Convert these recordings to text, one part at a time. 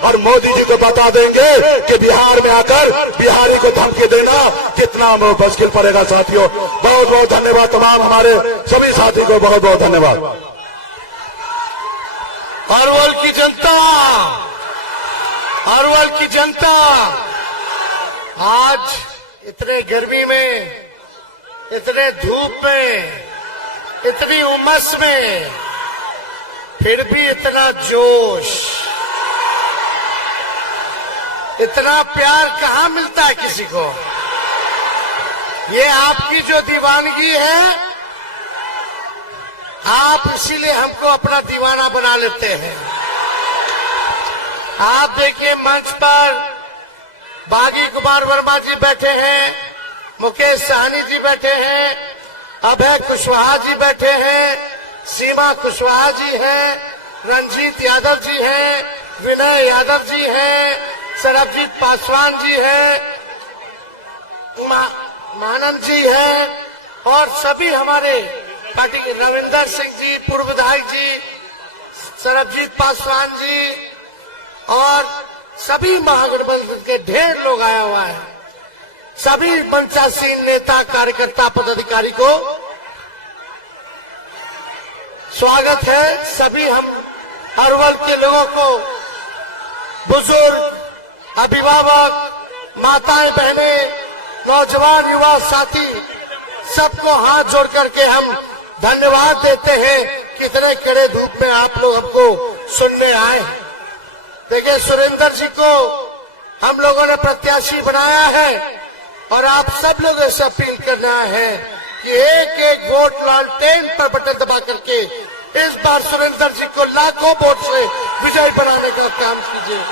और मोदी जी को बता देंगे कि बिहार में आकर बिहारी को धमकी देना कितना मुश्किल पड़ेगा। साथियों, बहुत बहुत धन्यवाद। तमाम हमारे सभी साथी को बहुत बहुत धन्यवाद। अरवल की जनता, अरवल की जनता आज इतने गर्मी में, इतने धूप में, इतनी उमस में फिर भी इतना जोश, इतना प्यार कहाँ मिलता है किसी को। ये आपकी जो दीवानगी है, आप इसीलिए हमको अपना दीवाना बना लेते हैं। आप देखिए मंच पर बागी कुमार वर्मा जी बैठे हैं, मुकेश सहनी जी बैठे हैं, अभय कुशवाहा जी बैठे हैं, सीमा कुशवाहा जी हैं, रंजीत यादव जी हैं, विनय यादव जी हैं, सरबजीत पासवान जी हैं, मानंद जी हैं और सभी हमारे पार्टी के रविंदर सिंह जी, पूर्व विधायक जी, सरबजीत पासवान जी और सभी महागठबंधन के ढेर लोग आया हुआ है। सभी मंचासीन नेता, कार्यकर्ता, पदाधिकारी को स्वागत है। सभी हम अरवल के लोगों को, बुजुर्ग, अभिभावक, माताएं, बहनें, नौजवान, युवा साथी, सबको हाथ जोड़ करके हम धन्यवाद देते हैं। कितने कड़े धूप में आप लोग हमको सुनने आए। देखिए, सुरेंद्र जी को हम लोगों ने प्रत्याशी बनाया है और आप सब लोग ऐसा अपील करना है कि एक एक वोट लालटेन पर बटन दबा करके इस बार सुरेंद्र जी को लाखों वोट से विजयी बनाने का काम कीजिए।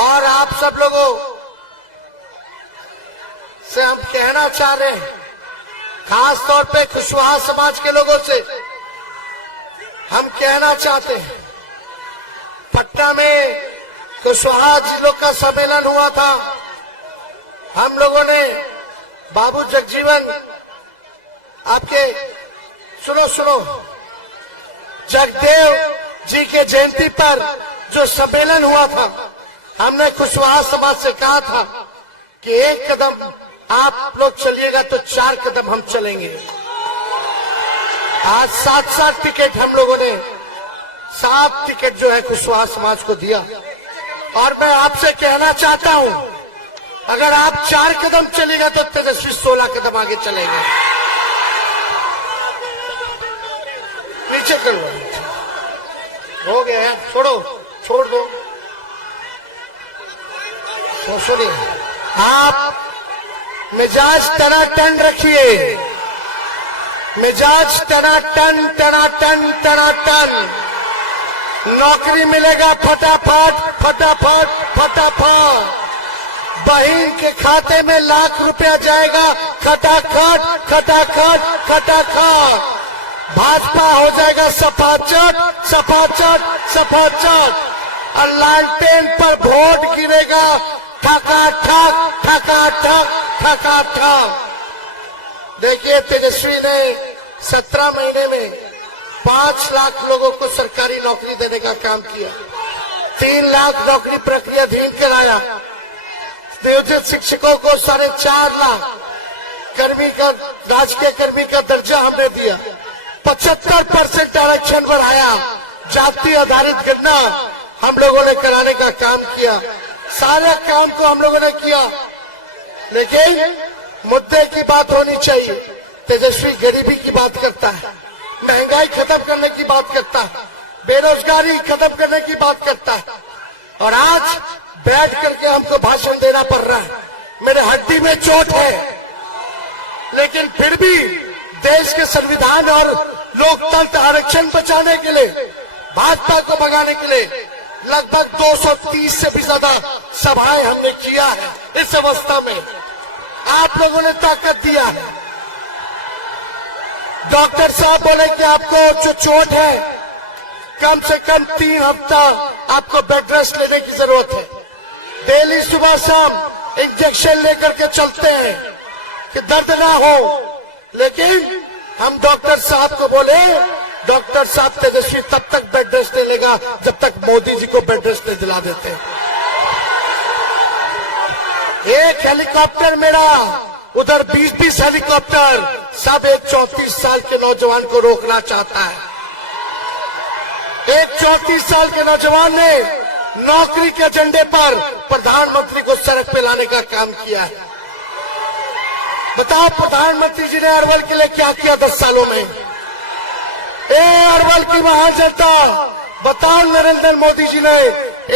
और आप सब लोगों से हम कहना चाह रहे हैं, खास तौर पे कुशवाहा समाज के लोगों से हम कहना चाहते हैं, पटना में कुशवाहा जी लोग का सम्मेलन हुआ था। हम लोगों ने बाबू जगजीवन, आपके सुनो, जगदेव जी के जयंती पर जो सम्मेलन हुआ था, हमने कुशवाहा समाज से कहा था कि एक कदम आप लोग चलिएगा तो 4 कदम हम चलेंगे। आज 7 टिकट हम लोगों ने 7 टिकट जो है कुशवाहा समाज को दिया। और मैं आपसे कहना चाहता हूं, अगर आप 4 कदम चलेगा तो तेजस्वी 16 कदम आगे चलेंगे। नीचे करो, हो गया, छोड़ दो। सुनिए, आप मिजाज टनाटन रखिए, मिजाज टनाटन। नौकरी मिलेगा फटाफट। बहन के खाते में लाख रुपया जाएगा खटाखट। भाजपा हो जाएगा सपाचट। और लालटेन पर वोट गिरेगा ठक। देखिए, तेजस्वी ने 17 महीने में 5 लाख लोगों को सरकारी नौकरी देने का काम किया। 3 लाख नौकरी प्रक्रियाधीन कराया। नियोजित शिक्षकों को 4.5 लाख राजकीय कर्मी का दर्जा हमने दिया। 75% आरक्षण बढ़ाया। जाति आधारित गणना हम लोगों ने कराने का काम किया। सारे काम को हम लोगों ने किया, लेकिन मुद्दे की बात होनी चाहिए। तेजस्वी गरीबी की बात करता है, महंगाई खत्म करने की बात करता है, बेरोजगारी खत्म करने की बात करता है, और आज बैठ करके हमको भाषण देना पड़ रहा है। मेरे हड्डी में चोट है, लेकिन फिर भी देश के संविधान और लोकतंत्र आरक्षण बचाने के लिए, भाजपा को भगाने के लिए लगभग 230 से भी ज्यादा सभाएं हमने किया है। इस अवस्था में आप लोगों ने ताकत दिया है। डॉक्टर साहब बोले कि आपको जो चोट है, कम से कम 3 हफ्ता आपको बेड रेस्ट लेने की जरूरत है। डेली सुबह शाम इंजेक्शन लेकर के चलते हैं कि दर्द ना हो, लेकिन हम डॉक्टर साहब को बोले डॉक्टर साहब तेजस्वी तब तक बेड रेस्ट नहीं लेगा जब तक मोदी जी को बेड रेस्ट नहीं दिला देते। एक हेलीकॉप्टर मेरा, उधर 20-20 हेलीकॉप्टर, सब एक 34 साल के नौजवान को रोकना चाहता है। एक 34 साल के नौजवान ने नौकरी के एजेंडे पर प्रधानमंत्री को सड़क पे लाने का काम किया है। बताओ प्रधानमंत्री जी ने अरवल के लिए क्या किया 10 सालों में? अरवल की महान जनता, बताओ नरेंद्र मोदी जी ने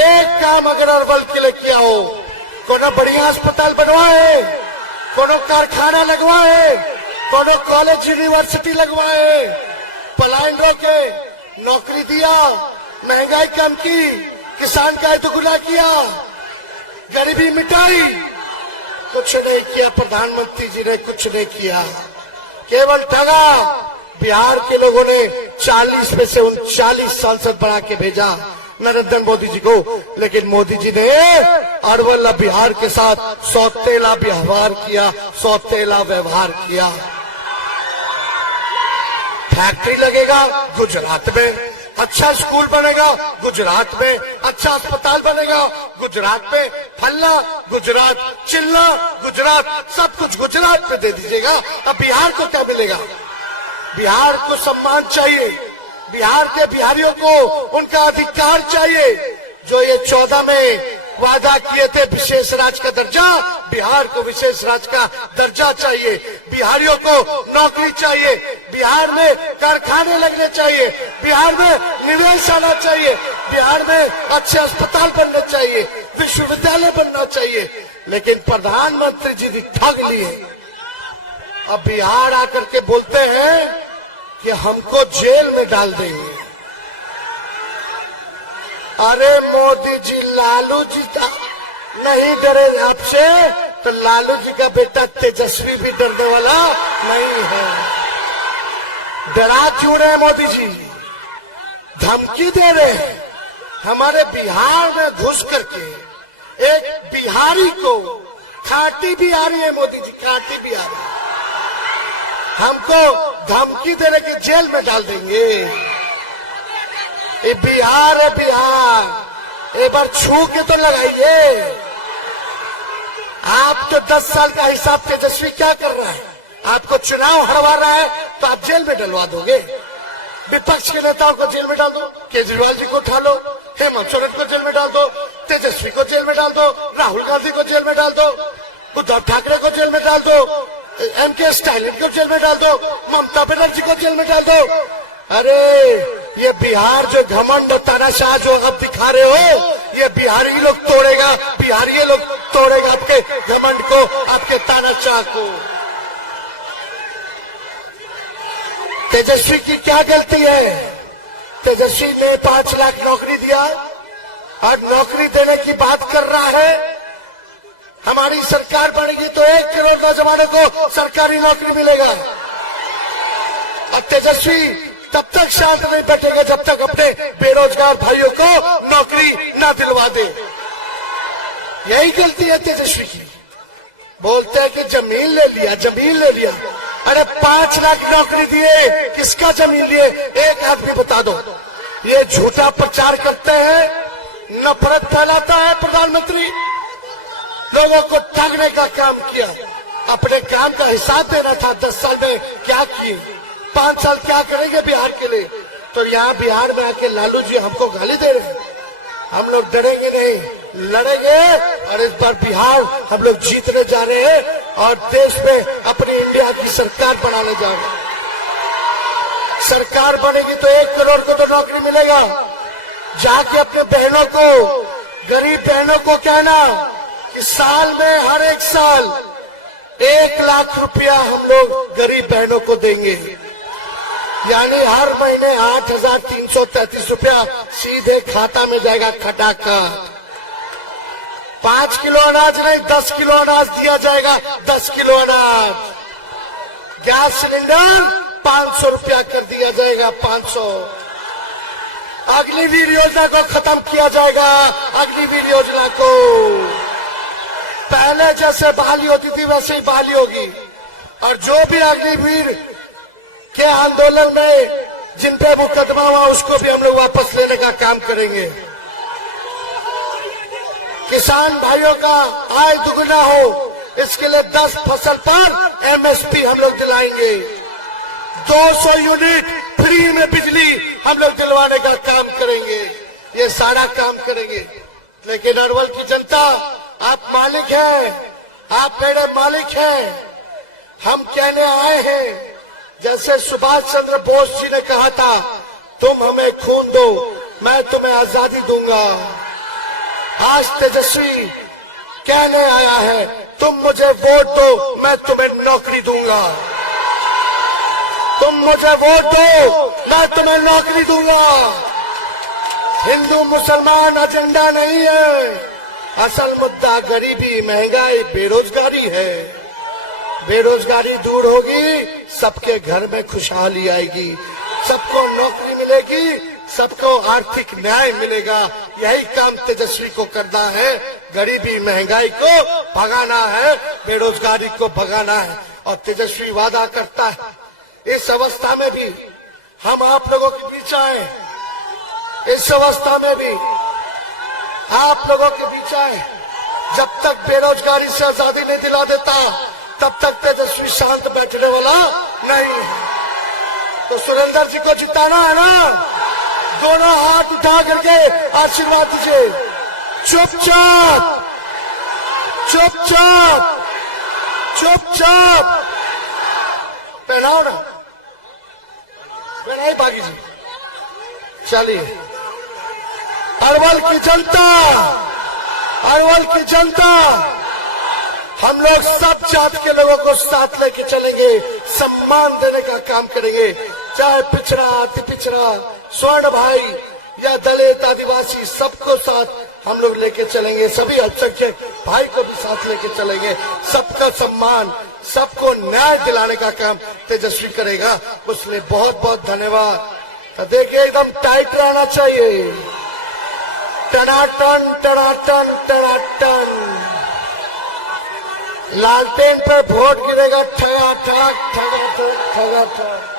एक काम अगर अरवल के लिए किया हो, कोनो बढ़िया अस्पताल बनवाए, कोनो कारखाना लगवाए, कोनो कॉलेज यूनिवर्सिटी लगवाए, पलायन रोके, नौकरी दिया, महंगाई कम की, किसान का दुगुना किया, गरीबी मिटाई, कुछ नहीं किया प्रधानमंत्री जी ने, कुछ नहीं किया, केवल ठगा। बिहार के लोगों ने 40 में से 39 सांसद बना के भेजा नरेंद्र मोदी जी को, लेकिन मोदी जी ने अरवल बिहार के साथ सौतेला व्यवहार किया, सौतेला व्यवहार किया। फैक्ट्री लगेगा गुजरात में, अच्छा स्कूल बनेगा गुजरात में, अच्छा अस्पताल बनेगा गुजरात में, फल्ला गुजरात, चिल्ला गुजरात, सब कुछ गुजरात में दे दीजिएगा। अब बिहार को क्या मिलेगा? बिहार को सम्मान चाहिए, बिहार के बिहारियों को उनका अधिकार चाहिए। जो ये 14 में वादा किए थे विशेष राज्य का दर्जा, बिहार को विशेष राज्य का दर्जा चाहिए, बिहारियों को नौकरी चाहिए, बिहार में कारखाने लगने चाहिए, बिहार में निवेश आना चाहिए, बिहार में अच्छे अस्पताल बनने चाहिए, विश्वविद्यालय बनना चाहिए। लेकिन प्रधानमंत्री जी ठग लिए। अब बिहार आकर के बोलते हैं कि हमको जेल में डाल देंगे। अरे मोदी जी, लालू जी नहीं डरे आपसे, तो लालू जी का बेटा तेजस्वी भी डरने वाला नहीं है। डरा क्यों रहे मोदी जी? धमकी दे रहे हैं। हमारे बिहार में घुस करके एक बिहारी को, खाटी बिहारी है मोदी जी, खाटी बिहारी, हमको धमकी देने की जेल में डाल देंगे। ये बिहार है बिहार, एक बार छू के तो लगाइए। आप तो 10 साल का हिसाब तेजस्वी क्या कर रहा है? आपको चुनाव हरवा रहा है तो आप जेल में डलवा दोगे। विपक्ष के नेताओं को जेल में डाल दो, केजरीवाल जी को उठा लो, हेमंत सोरेन को जेल में डाल दो, तेजस्वी को जेल में डाल दो, राहुल गांधी को जेल में डाल दो, उद्धव ठाकरे को जेल में डाल दो, एमके स्टालिन को जेल में डाल दो, ममता बनर्जी को जेल में डाल दो। अरे ये बिहार जो घमंड तानाशाह जो अब दिखा रहे हो, ये बिहारी लोग तोड़ेगा, बिहारी लोग तोड़ेगा आपके घमंड को, आपके तानाशाह को। तेजस्वी की क्या गलती है? तेजस्वी ने 5 लाख नौकरी दिया और नौकरी देने की बात कर रहा है। हमारी सरकार बनेगी तो 1 करोड़ नौजवानों को सरकारी नौकरी मिलेगा। और तेजस्वी तब तक शांत नहीं बैठेगा जब तक अपने बेरोजगार भाइयों को नौकरी न दिलवा दे। यही गलती है तेजस्वी की। बोलते हैं कि जमीन ले लिया, जमीन ले लिया। अरे 5 लाख नौकरी दिए, किसका जमीन लिए? एक आदमी बता दो। ये झूठा प्रचार करते हैं, नफरत फैलाता है प्रधानमंत्री, लोगों को ठगने का काम किया। अपने काम का हिसाब देना था। 10 साल में क्या किए, 5 साल क्या करेंगे बिहार के लिए? तो यहाँ बिहार में आके लालू जी हमको गाली दे रहे हैं। हम लोग डरेंगे नहीं, लड़ेंगे और इस बार बिहार हम लोग जीतने जा रहे हैं और देश में अपनी इंडिया की सरकार बनाने जा रहे हैं। सरकार बनेगी तो 1 करोड़ को तो नौकरी मिलेगा। जाके अपने बहनों को, गरीब बहनों को कहना कि साल में हर एक साल 1 लाख रुपया हम लोग गरीब बहनों को देंगे। यानी हर महीने 8,333 रुपया सीधे खाता में जाएगा खटाखट। 5 किलो अनाज नहीं, 10 किलो अनाज दिया जाएगा। 10 किलो अनाज। गैस सिलेंडर 500 रुपया कर दिया जाएगा, 500। अग्निवीर योजना को खत्म किया जाएगा। अग्निवीर योजना को पहले जैसे बहाली होती थी वैसे ही बहाली होगी। और जो भी अग्निवीर के आंदोलन में जिन पे मुकदमा हुआ उसको भी हम लोग वापस लेने का काम करेंगे। किसान भाइयों का आय दुगना हो, इसके लिए 10 फसल पर एमएसपी हम लोग दिलाएंगे। 200 यूनिट फ्री में बिजली हम लोग दिलवाने का काम करेंगे। ये सारा काम करेंगे। लेकिन अरवल की जनता, आप मालिक हैं, आप मेरे मालिक हैं। हम कहने आए हैं, जैसे सुभाष चंद्र बोस जी ने कहा था, तुम हमें खून दो, मैं तुम्हें आजादी दूंगा। आज तेजस्वी कहने आया है, तुम मुझे वोट दो, मैं तुम्हें नौकरी दूंगा। तुम मुझे वोट दो, मैं तुम्हें नौकरी दूंगा। हिंदू मुसलमान एजेंडा नहीं है, असल मुद्दा गरीबी, महंगाई, बेरोजगारी है। बेरोजगारी दूर होगी, सबके घर में खुशहाली आएगी, सबको नौकरी मिलेगी, सबको आर्थिक न्याय मिलेगा। यही काम तेजस्वी को करना है। गरीबी महंगाई को भगाना है, बेरोजगारी को भगाना है। और तेजस्वी वादा करता है, इस अवस्था में भी हम आप लोगों के बीच आए, इस अवस्था में भी आप लोगों के बीच आए। जब तक बेरोजगारी से आजादी नहीं दिला देता, तब तक तेजस्वी शांत बैठने वाला नहीं है। तो सुरेंद्र जी को जिताना है ना, दोनों हाथ उठा करके आशीर्वाद दीजिए। चुपचाप चुपचाप चुपचाप पहनाओ ना, पहनाई बागी जी। चलिए, अरवल की जनता, अरवल की जनता, हम लोग सब जात के लोगों को साथ लेके चलेंगे, सम्मान देने का काम करेंगे। चाहे पिछड़ा, अति पिछड़ा, स्वर्ण भाई या दलित, आदिवासी, सबको साथ हम लोग लेके चलेंगे। सभी अल्पसंख्यक भाई को भी साथ लेके चलेंगे। सबका सम्मान, सबको न्याय दिलाने का काम तेजस्वी करेगा। उसमें बहुत बहुत धन्यवाद। तो देखिए, एकदम टाइट रहना चाहिए। टनाटन टनाटन टनाटन, लालटेन पर वोट गिरेगा, ठगा ठग ठगा ठगा ठग।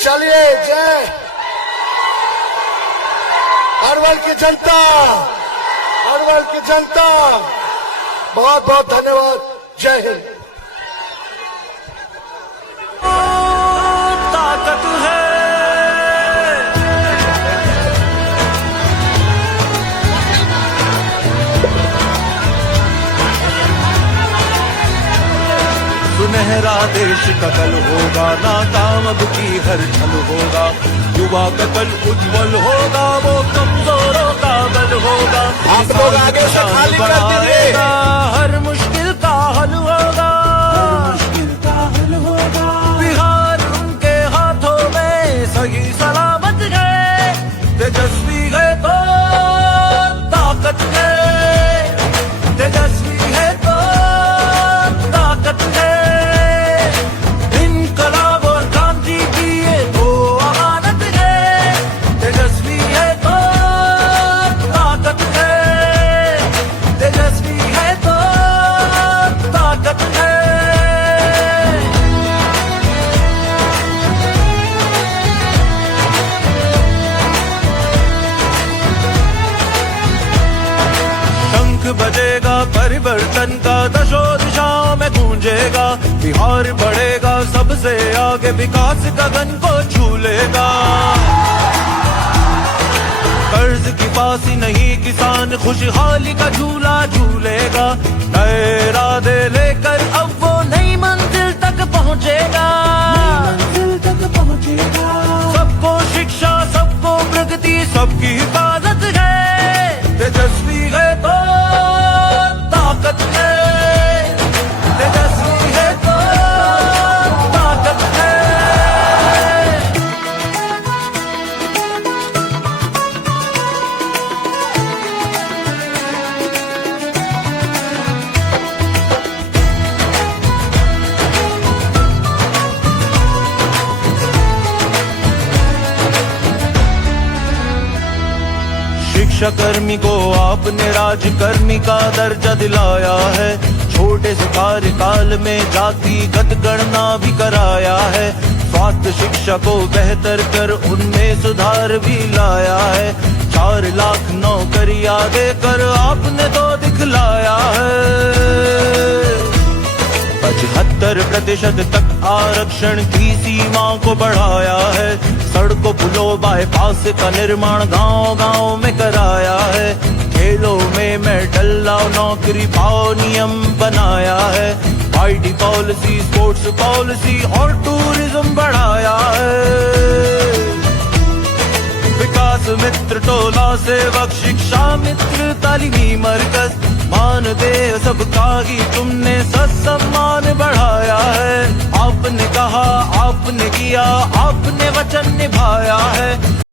चलिए, जय अरवल की जनता, अरवल की जनता, बहुत बहुत धन्यवाद। जय हिंद। ताकत है, सुनहरा देश का कल होगा, नाकाम अब की हर छल होगा। युवा का कल उज्जवल होगा, वो कमजोरों का बल होगा। आप लोग आगे से खाली कर दीजिए। हर मुश्किल का हल होगा, हर मुश्किल का हल होगा। बिहार उनके हाथों में सही सलामत है। तेजस्वी है तो ताकत है, तेजस्वी है तो ताकत है। इनकलाब और क्रांति की ये तो अमानत है। तेजस्वी है तो ताकत है, तेजस्वी है तो ताकत है। शंख बजेगा परिवर्तन का, दशों दिशाओं में गूंजेगा। बिहार बढ़ेगा सबसे आगे, विकास गगन को छू लेगा। कर्ज की फांसी नहीं, किसान खुशहाली का झूला झूलेगा। नए इरादे लेकर अब वो नई मंजिल तक पहुंचेगा, मंजिल तक पहुंचेगा। सबको शिक्षा, सबको प्रगति, सबकी हिफाजत है। तेजस्वी है तो ताकत है, तेजस्वी है तो ताकत है। शिक्षा कर्मी को आपने राजकर्मी का दर्जा दिलाया है। छोटे से कार्यकाल में जातिगत गणना भी कराया है। स्वास्थ्य शिक्षा को बेहतर कर उनमें सुधार भी लाया है। 4 लाख नौकरियां देकर आपने तो दिखलाया है। 75% तक आरक्षण की सीमा को बढ़ाया है। सड़कों पुलों बाईपास का निर्माण गांव-गांव में कराया है। खेलों में मेडल लाओ नौकरी पाओ नियम बनाया है। आईटी पॉलिसी स्पोर्ट्स पॉलिसी और टूरिज्म बढ़ाया है। विकास मित्र टोला सेवक शिक्षा मित्र तालीमी मरकज मानदेय सबका ही तुमने सत्सम्मान बढ़ाया है। आपने कहा आपने किया आपने वचन निभाया है।